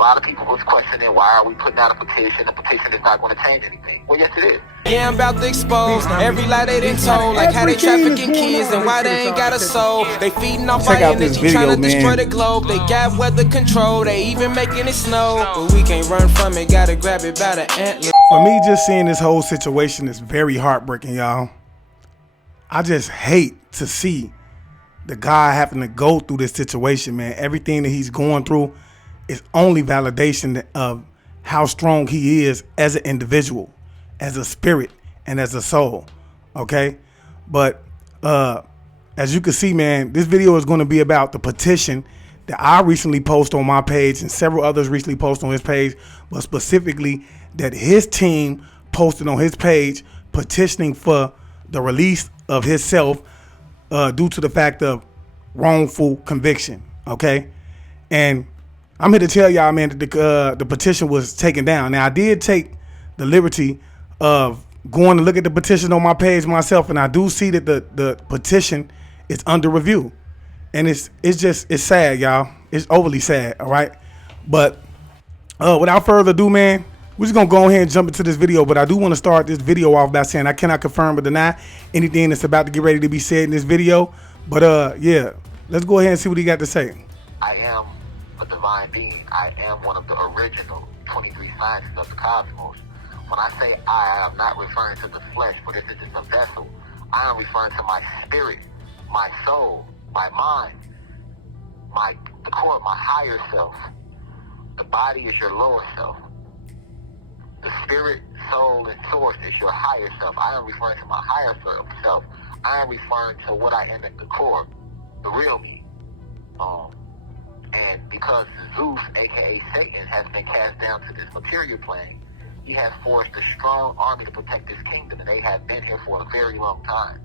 A lot of people was questioning, why are we putting out a petition? A petition is not going to change anything. Well, yes, it is. Yeah, I'm about to expose every lie they done told, like how they trafficking kids and why they ain't got a soul. They feeding off our energy, trying to destroy the globe. They got weather control, they even making it snow. But we can't run from it, gotta grab it by the antler. For me, just seeing this whole situation is very heartbreaking, y'all. I just hate to see the guy having to go through this situation, man. Everything that he's going through is only validation of how strong he is as an individual, as a spirit, and as a soul, okay? But as you can see, man, this video is going to be about the petition that I recently posted on my page and several others recently posted on his page, but specifically that his team posted on his page petitioning for the release of himself due to the fact of wrongful conviction, okay? And I'm here to tell y'all, man, that the petition was taken down. Now, I did take the liberty of going to look at the petition on my page myself, and I do see that the petition is under review. And it's sad, y'all. It's overly sad, all right? But without further ado, man, we're just going to go ahead and jump into this video. But I do want to start this video off by saying I cannot confirm or deny anything that's about to get ready to be said in this video. But, yeah, let's go ahead and see what he got to say. I am a divine being. I am one of the original 23 sciences of the cosmos. When I say I'm not referring to the flesh, but this is just a vessel. I am referring to my spirit, my soul, my mind, the core, my higher self. The body is your lower self. The spirit, soul, and source is your higher self. I am referring to my higher self. I am referring to what I am at the core, the real me. And because Zeus, aka Satan, has been cast down to this material plane, he has forced a strong army to protect this kingdom, and they have been here for a very long time.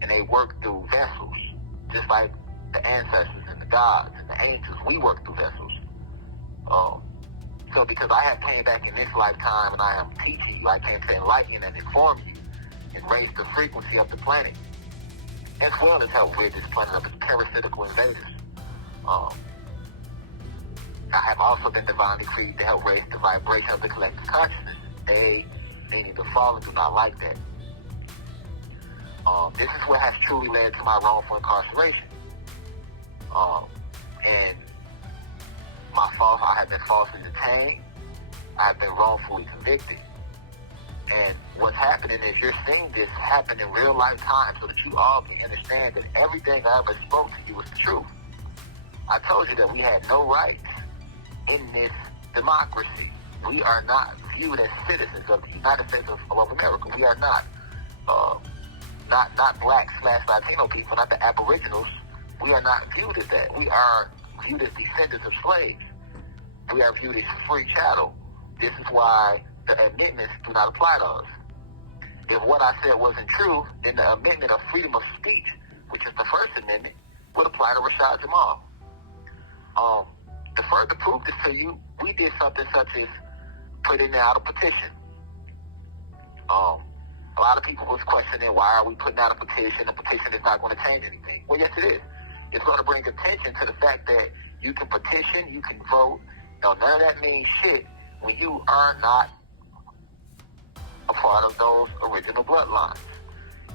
And they work through vessels, just like the ancestors and the gods and the angels. We work through vessels. So because I have came back in this lifetime and I am teaching you, I came to enlighten and inform you and raise the frequency of the planet, as well as help rid this planet of its parasitical invaders. I have also been divinely created to help raise the vibration of the collective consciousness. They, meaning the fallen, do not like that. This is what has truly led to my wrongful incarceration. And my fault, I have been falsely detained. I have been wrongfully convicted. And what's happening is you're seeing this happen in real life time so that you all can understand that everything I ever spoke to you was the truth. I told you that we had no rights in this democracy. We are not viewed as citizens of the United States of America. We are not black/Latino people, not the aboriginals. We are not viewed as that. We are viewed as descendants of slaves. We are viewed as free chattel. This is why the amendments do not apply to us. If what I said wasn't true, then the amendment of freedom of speech, which is the First Amendment, would apply to Rashad Jamal. To further prove this to you, we did something such as putting out a petition. A lot of people was questioning, why are we putting out a petition? A petition is not going to change anything. Well, yes, it is. It's going to bring attention to the fact that you can petition, you can vote. Now, none of that means shit when you are not a part of those original bloodlines.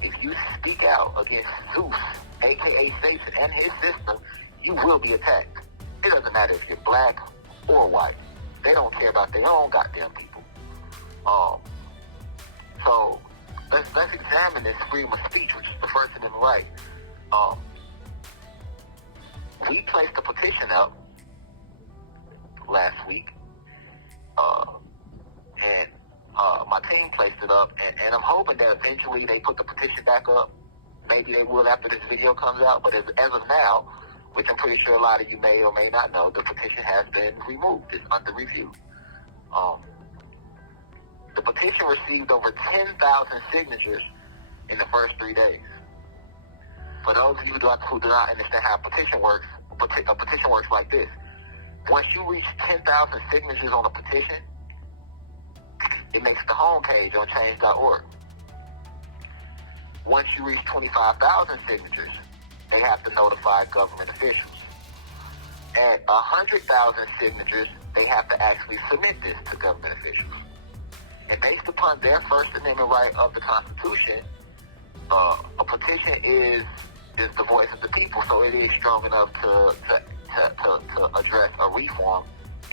If you speak out against Zeus, aka Satan, and his system, you will be attacked. It doesn't matter if you're black or white. They don't care about their own goddamn people. So let's examine this freedom of speech, which is the First Amendment right. We placed a petition out last week, and my team placed it up, and I'm hoping that eventually they put the petition back up. Maybe they will after this video comes out, but as of now, which I'm pretty sure a lot of you may or may not know, the petition has been removed. It's under review. The petition received over 10,000 signatures in the first 3 days. For those of you who do not understand how a petition works like this. Once you reach 10,000 signatures on a petition, it makes the homepage on change.org. Once you reach 25,000 signatures, they have to notify government officials. At 100,000 signatures, they have to actually submit this to government officials. And based upon their First Amendment right of the Constitution, a petition is the voice of the people, so it is strong enough to address a reform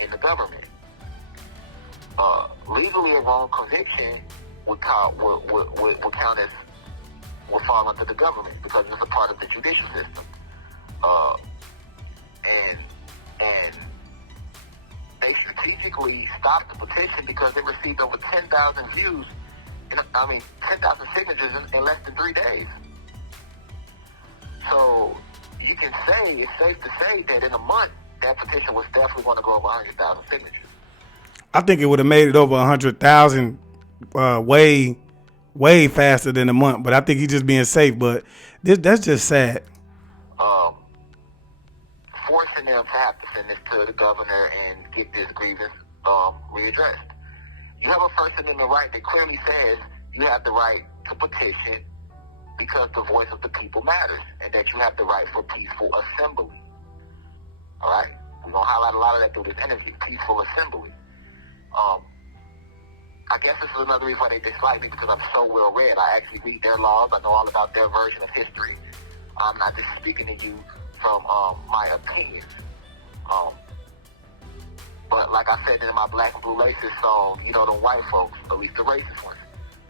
in the government. Legally, a wrong conviction would count as will fall under the government because it's a part of the judicial system. And they strategically stopped the petition because it received over 10,000 views. 10,000 signatures in less than 3 days. So you can say, it's safe to say that in a month, that petition was definitely going to go over 100,000 signatures. I think it would have made it over 100,000 way faster than a month. But I think he's just being safe. But that's just sad. Forcing them to have to send this to the governor and get this grievance readdressed. You have a First Amendment right that clearly says you have the right to petition because the voice of the people matters, and that you have the right for peaceful assembly. All right? We're going to highlight a lot of that through this interview, peaceful assembly. I guess this is another reason why they dislike me, because I'm so well read. I actually read their laws. I know all about their version of history. I'm not just speaking to you from my opinions. But like I said in my Black and Blue Laces song, you know, them white folks, at least the racist ones,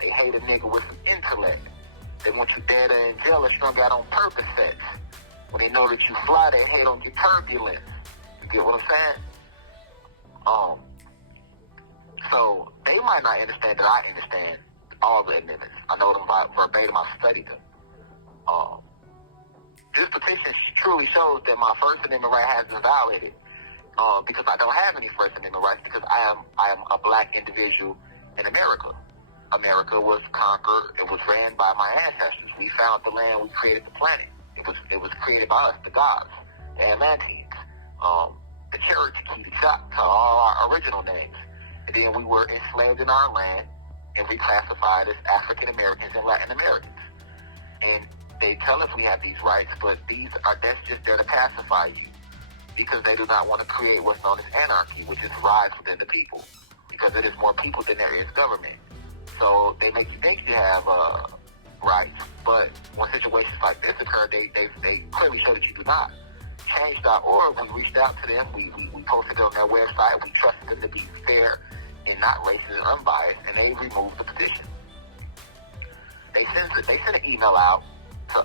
they hate a nigga with some intellect. They want you dead or in jail or strung out on purpose sets. When they know that you fly, they hate on your turbulence. You get what I'm saying? So they might not understand that I understand all the amendments. I know them verbatim. I studied them. This petition truly shows that my First Amendment right has been violated because I don't have any First Amendment rights because I am a black individual in America. America was conquered. It was ran by my ancestors. We found the land. We created the planet. It was created by us, the gods, the Atlanteans, the Cherokee, the Choctaw, all our original names. And then we were enslaved in our land and reclassified as African Americans and Latin Americans. And they tell us we have these rights, but that's just there to pacify you because they do not want to create what's known as anarchy, which is rise within the people, because it is more people than there is government. So they make you think you have rights, but when situations like this occur, they clearly show that you do not. Change.org, we reached out to them, we posted it on their website, we trusted them to be fair and not racist and unbiased, and they removed the petition. They sent an email out to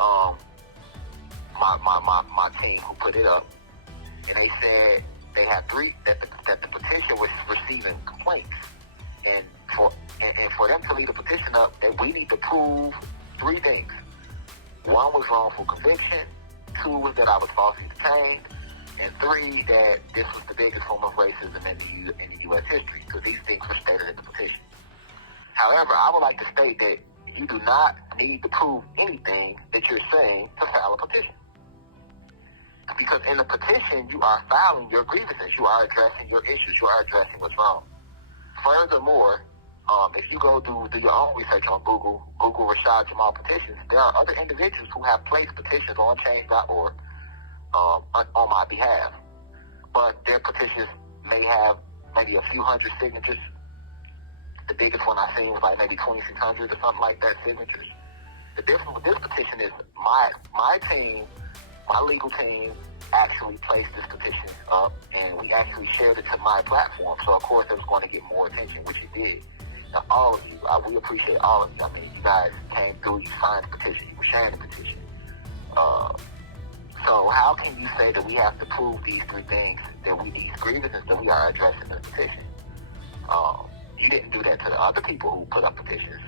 my team who put it up, and they said they had that the petition was receiving complaints, and for them to leave the petition up, that we need to prove 3 things. 1 was wrongful conviction, 2 was that I was falsely detained, and 3 that this was the biggest form of racism in the U.S. history, because these things were stated in the petition. However, I would like to state that you do not need to prove anything that you're saying to file a petition. Because in the petition, you are filing your grievances. You are addressing your issues. You are addressing what's wrong. Furthermore, if you go do your own research on Google Rashad Jamal petitions, there are other individuals who have placed petitions on change.org on my behalf. But their petitions may have maybe a few hundred signatures. The biggest one I seen was like maybe 2,600 or something like that signatures. The difference with this petition is my team, my legal team, actually placed this petition up, and we actually shared it to my platform. So of course it was going to get more attention, which it did. Now all of you, we appreciate all of you. I mean, you guys came through, you signed the petition, you were sharing the petition. So how can you say that we have to prove these 3 things, these grievances that we are addressing in the petition? You didn't do that to the other people who put up petitions.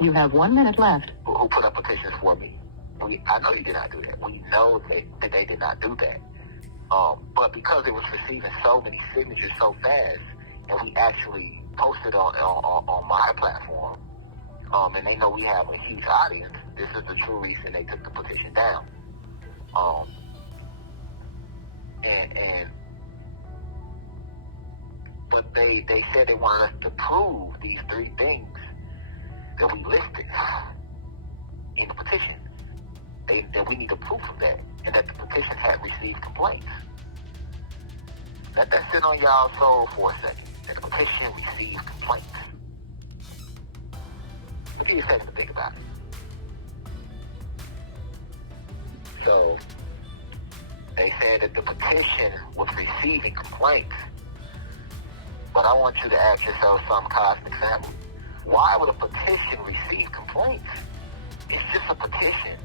You have 1 minute left. Who put up petitions for me. I know you did not do that. We know that they did not do that. But because it was receiving so many signatures so fast, and we actually posted on my platform, and they know we have a huge audience, this is the true reason they took the petition down. But they said they wanted us to prove these 3 things that we listed in the petition. That we need a proof of that, and that the petition had received complaints. Let that sit on y'all soul for a second. That the petition received complaints. I'll give you a second to think about it. So, they said that the petition was receiving complaints. But I want you to ask yourself some cosmic family. Why would a petition receive complaints? It's just a petition.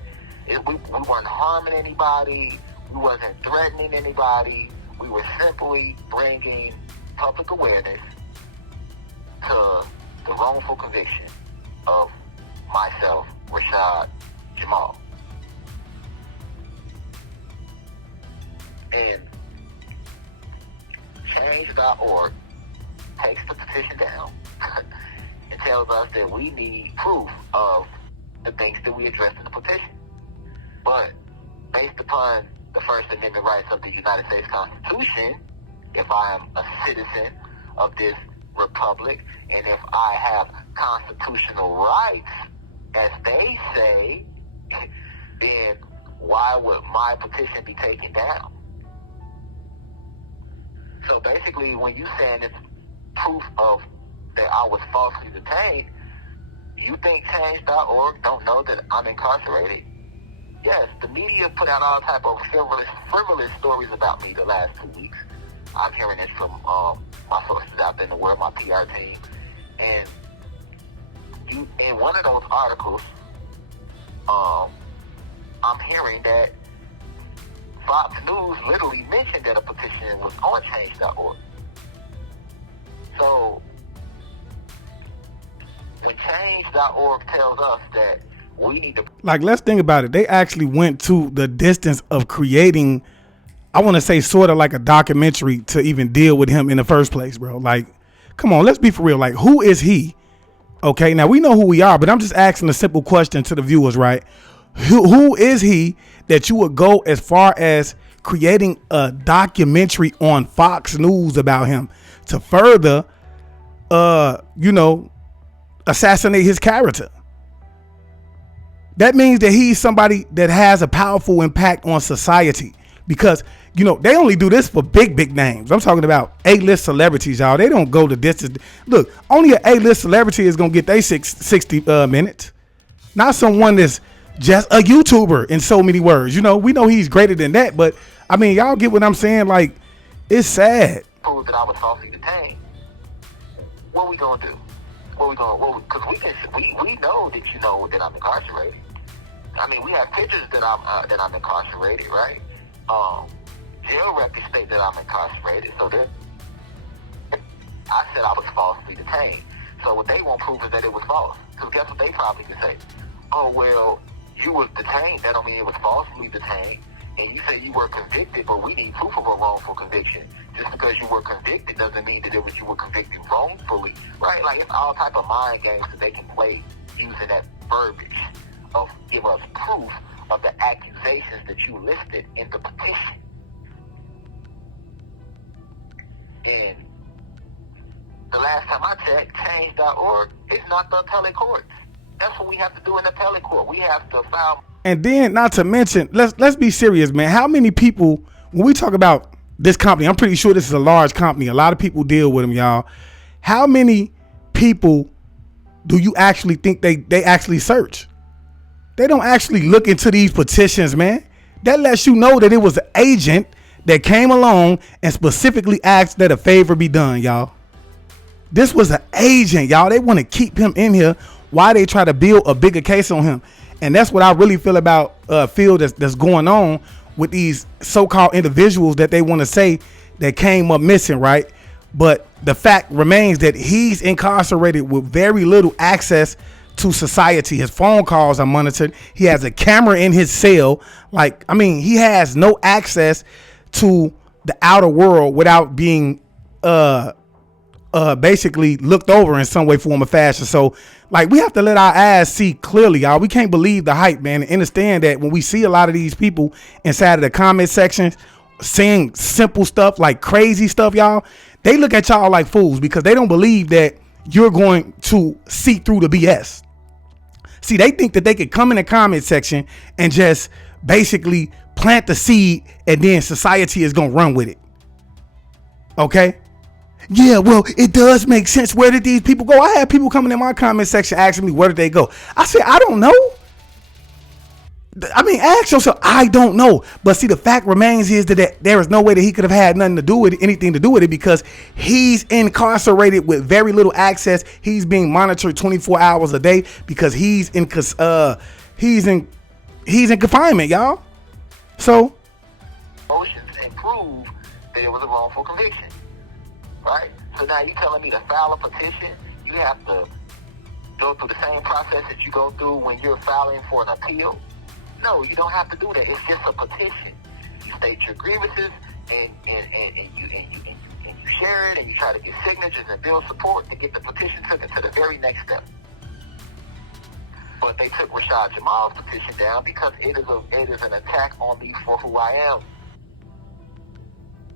We weren't harming anybody. We wasn't threatening anybody. We were simply bringing public awareness to the wrongful conviction of myself, Rashad, Jamal. And change.org takes the petition down and tells us that we need proof of the things that we addressed in the petition. But based upon the First Amendment rights of the United States Constitution, if I am a citizen of this republic, and if I have constitutional rights, as they say, then why would my petition be taken down? So basically, when you saying it's proof of that I was falsely detained, you think change.org don't know that I'm incarcerated? Yes, the media put out all type of frivolous stories about me the last 2 weeks. I'm hearing this from my sources out there in the world, my PR team. And in one of those articles, I'm hearing that Fox News literally mentioned that a petition was on change.org. So, when change.org tells us that we need to... Like, let's think about it. They actually went to the distance of creating, I want to say, sort of like a documentary to even deal with him in the first place, bro. Like, come on, let's be for real. Like, who is he? Okay, now we know who we are, but I'm just asking a simple question to the viewers, right? Who is he that you would go as far as creating a documentary on Fox News about him to further, assassinate his character? That means that he's somebody that has a powerful impact on society, because, they only do this for big names. I'm talking about A-list celebrities, y'all. They don't go the distance. Look, only an A-list celebrity is going to get their 60 minutes. Not someone that's just a YouTuber in so many words. We know he's greater than that, but I mean, y'all get what I'm saying? Like, it's sad. Prove that I was falsely detained. What we gonna do? Because we know that you know that I'm incarcerated. I mean, we have pictures that I'm incarcerated, right? Jail records state that I'm incarcerated. So I said I was falsely detained. So what they won't prove is that it was false. Because guess what they probably could say? Oh, well, you was detained. That don't mean it was falsely detained. And you say you were convicted, but we need proof of a wrongful conviction. Just because you were convicted doesn't mean that you were convicted wrongfully, right? Like, it's all type of mind games that they can play using that verbiage of give us proof of the accusations that you listed in the petition. And the last time I checked, change.org is not the appellate courts. That's what we have to do in the appellate court. We have to file. And then, not to mention, let's be serious, man. How many people, when we talk about this company, I'm pretty sure this is a large company. A lot of people deal with them, y'all. How many people do you actually think they actually search? They don't actually look into these petitions, man. That lets you know that it was an agent that came along and specifically asked that a favor be done, y'all. This was an agent, y'all. They want to keep him in here while they try to build a bigger case on him. And that's what I really feel about that's going on with these so-called individuals that they want to say that came up missing, right? But the fact remains that he's incarcerated with very little access to society. His phone calls are monitored. He has a camera in his cell. Like, I mean, he has no access to the outer world without being basically looked over in some way, form, or fashion. So, like, we have to let our eyes see clearly, y'all. We can't believe the hype, man, and understand that when we see a lot of these people inside of the comment sections saying simple stuff, like crazy stuff, y'all, they look at y'all like fools because they don't believe that you're going to see through the BS. See, they think that they could come in the comment section and just basically plant the seed and then society is going to run with it. Okay? Yeah, well, it does make sense. Where did these people go? I had people coming in my comment section asking me, where did they go? I said, I don't know. I mean, ask yourself, I don't know. But see, the fact remains is that there is no way that he could have had anything to do with it because he's incarcerated with very little access. He's being monitored 24 hours a day because he's in confinement, y'all. So motions and prove that it was a wrongful conviction, right? So now you telling me to file a petition, you have to go through the same process that you go through when you're filing for an appeal? No, you don't have to do that. It's just a petition. You state your grievances and you share it and you try to get signatures and build support to get the petition taken to the very next step. But they took Rashad Jamal's petition down because it is an attack on me for who I am.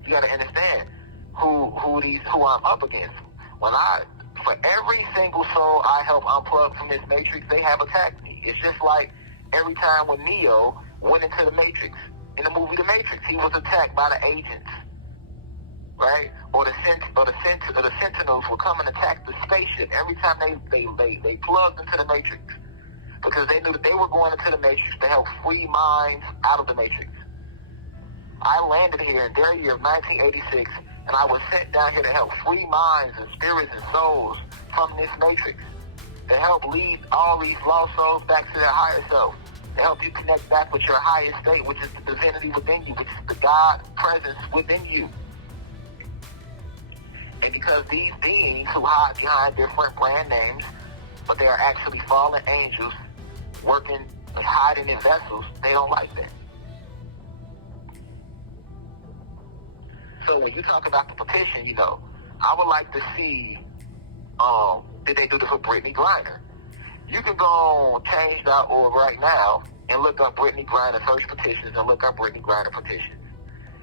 You got to understand who I'm up against. For every single soul I help unplug from this matrix, they have attacked me. It's just like every time when Neo went into the Matrix, in the movie The Matrix, he was attacked by the agents, right? Or the Sentinels would come and attack the spaceship every time they plugged into the Matrix, because they knew that they were going into the Matrix to help free minds out of the Matrix. I landed here in their year of 1986, and I was sent down here to help free minds and spirits and souls from this Matrix, to help lead all these lost souls back to their higher self, to help you connect back with your highest state, which is the divinity within you, which is the God presence within you. And because these beings who hide behind different brand names, but they are actually fallen angels working and hiding in vessels, they don't like that. So when you talk about the petition, I would like to see, did they do this with Brittany Griner? You can go on change.org right now and look up Brittany Griner search petitions and look up Brittany Griner petitions.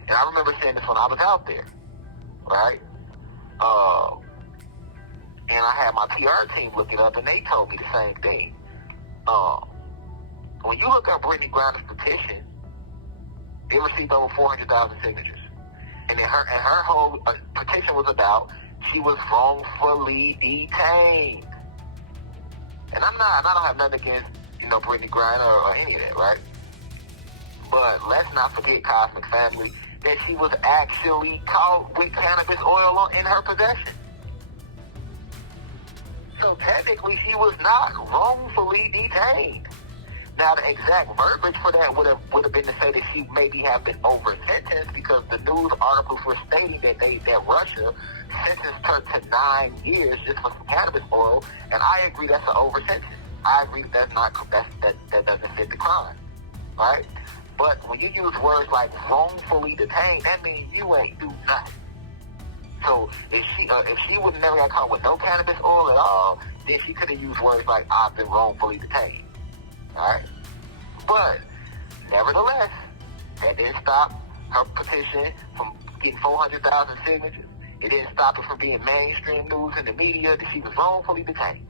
And I remember saying this when I was out there, right? And I had my PR team look it up, and they told me the same thing. When you look up Brittany Griner's petition, it received over 400,000 signatures. And her whole petition was about she was wrongfully detained. And I don't have nothing against, Brittany Griner or any of that, right? But let's not forget, Cosmic Family, that she was actually caught with cannabis oil in her possession. So technically, she was not wrongfully detained. Now, the exact verbiage for that would have been to say that she maybe have been over-sentenced, because the news articles were stating that Russia sentenced her to 9 years just for some cannabis oil, and I agree that's an over-sentence. I agree that that doesn't fit the crime, right? But when you use words like wrongfully detained, that means you ain't do nothing. So if she would have never got caught with no cannabis oil at all, then she could have used words like I've been wrongfully detained. Alright? But, nevertheless, that didn't stop her petition from getting 400,000 signatures. It didn't stop her from being mainstream news in the media that she was wrongfully detained.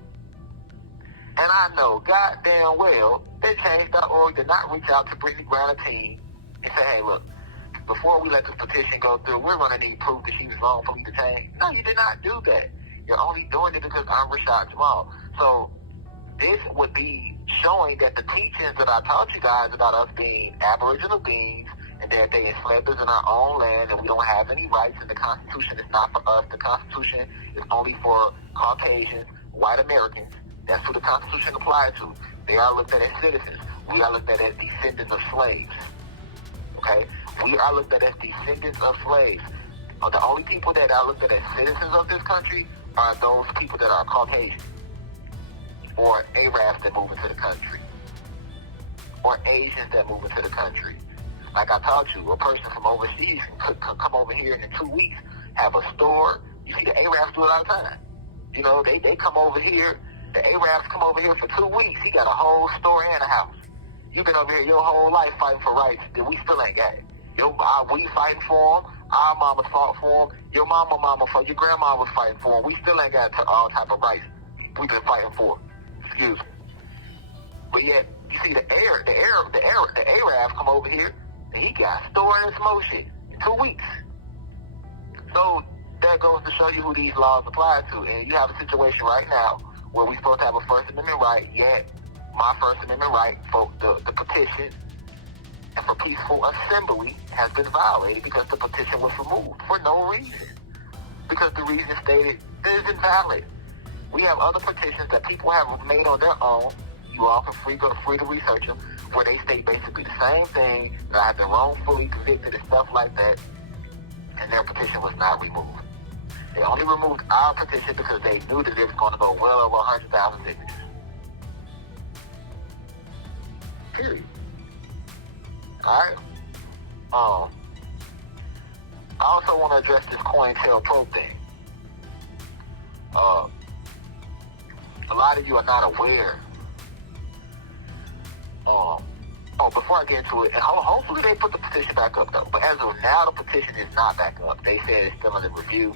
And I know goddamn well that Change.org did not reach out to Brittany Griner team and say, hey, look, before we let this petition go through, we're going to need proof that she was wrongfully detained. No, you did not do that. You're only doing it because I'm Rashad Jamal. So, this would be showing that the teachings that I taught you guys about us being Aboriginal beings and that they enslaved us in our own land and we don't have any rights and the Constitution is not for us. The Constitution is only for Caucasians, white Americans. That's who the Constitution applies to. They are looked at as citizens. We are looked at as descendants of slaves. Okay? We are looked at as descendants of slaves. The only people that are looked at as citizens of this country are those people that are Caucasian, or Arabs that move into the country, or Asians that move into the country. Like I taught you, a person from overseas could come over here and in 2 weeks have a store. You see the Arabs do it all the time. They come over here. The Arabs come over here for 2 weeks. He got a whole store and a house. You've been over here your whole life fighting for rights that we still ain't got it. We fighting for them. Our mamas fought for them. Your mama fought. Your grandma was fighting for them. We still ain't got all type of rights we've been fighting for. Excuse me. But yet, you see the Arabs come over here, and he got store and some more shit in 2 weeks. So that goes to show you who these laws apply to. And you have a situation right now where we're supposed to have a First Amendment right, yet my First Amendment right for the petition and for peaceful assembly has been violated because the petition was removed for no reason. Because the reason stated is invalid. We have other petitions that people have made on their own. You all can free to research them, where they state basically the same thing, that I have been wrongfully convicted and stuff like that, and their petition was not removed. They only removed our petition because they knew that it was going to go well over 100,000 signatures. Period. Alright? I also want to address this COINTELPRO thing. A lot of you are not aware. Before I get into it, and hopefully they put the petition back up though. But as of now, the petition is not back up. They said it's still under review.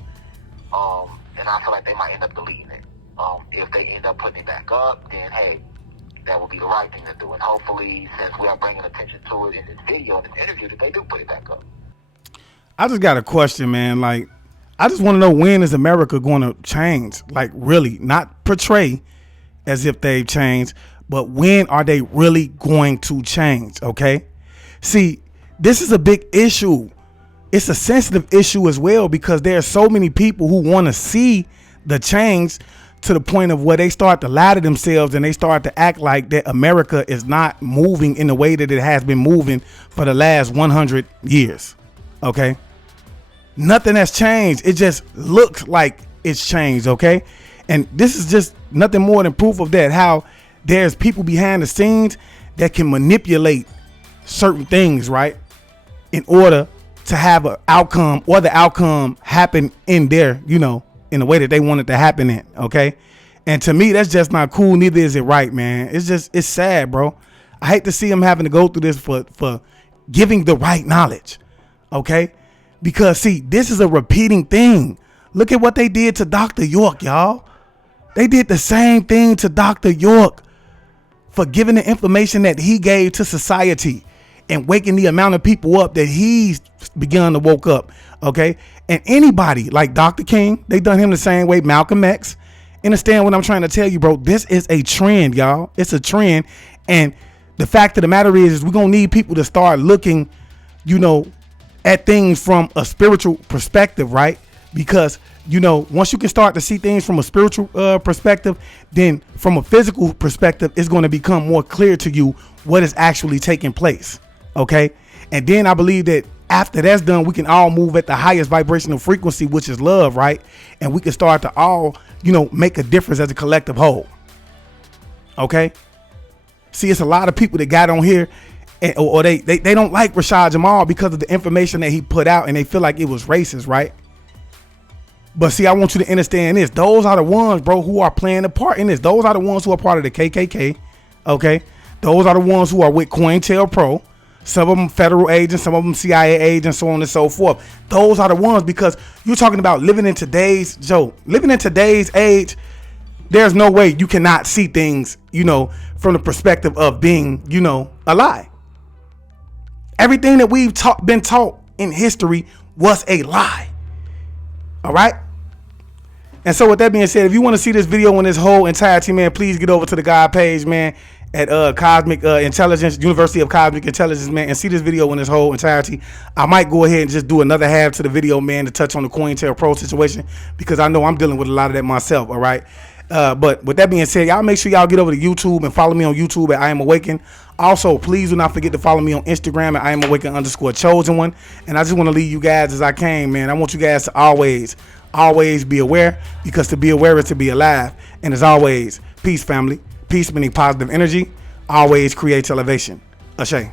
And I feel like they might end up deleting it. If they end up putting it back up, then hey, that would be the right thing to do. And hopefully, since we are bringing attention to it in this video, in this interview, that they do put it back up. I just got a question, man. Like, I just want to know, when is America going to change? Like, really, not portray as if they've changed, but when are they really going to change? Okay. See, this is a big issue. It's a sensitive issue as well, because there are so many people who want to see the change, to the point of where they start to lie to themselves and they start to act like that America is not moving in the way that it has been moving for the last 100 years. Okay. Nothing has changed. It just looks like it's changed. Okay. And this is just nothing more than proof of that, how there's people behind the scenes that can manipulate certain things, right, in order to have an outcome, or the outcome happen in their, in the way that they want it to happen in. Okay. And to me, that's just not cool. Neither is it right, man. It's sad, bro. I hate to see them having to go through this for giving the right knowledge. Okay. Because see, this is a repeating thing. Look at what they did to Dr. York, y'all. They did the same thing to Dr. York for giving the information that he gave to society and waking the amount of people up that he's begun to woke up. Okay. And anybody like Dr. King, they done him the same way. Malcolm X. Understand what I'm trying to tell you, bro? This is a trend, y'all. It's a trend. And the fact of the matter is we're going to need people to start looking, at things from a spiritual perspective, right? Because, once you can start to see things from a spiritual perspective, then from a physical perspective, it's going to become more clear to you what is actually taking place. Okay. And then I believe that after that's done, we can all move at the highest vibrational frequency, which is love, right? And we can start to all, make a difference as a collective whole. Okay. See, it's a lot of people that got on here or they don't like Rashad Jamal because of the information that he put out, and they feel like it was racist, right? But see, I want you to understand this. Those are the ones, bro, who are playing a part in this. Those are the ones who are part of the KKK. Okay. Those are the ones who are with COINTELPRO. Some of them federal agents, some of them CIA agents, so on and so forth. Those are the ones, because you're talking about living in today's age. There's no way you cannot see things, from the perspective of being, a lie. Everything that we've been taught in history was a lie. All right. And so with that being said, if you want to see this video in its whole entirety, man, please get over to the God page, man, at Cosmic Intelligence, University of Cosmic Intelligence, man, and see this video in its whole entirety. I might go ahead and just do another half to the video, man, to touch on the COINTELPRO situation, because I know I'm dealing with a lot of that myself. All right. But with that being said, y'all make sure y'all get over to YouTube and follow me on YouTube at I Am Awakend. Also, please do not forget to follow me on Instagram at I Am Awakend_chosen1. And I just want to leave you guys as I came, man. I want you guys to always be aware, because to be aware is to be alive. And as always, peace, family. Peace meaning positive energy always creates elevation. Ashe.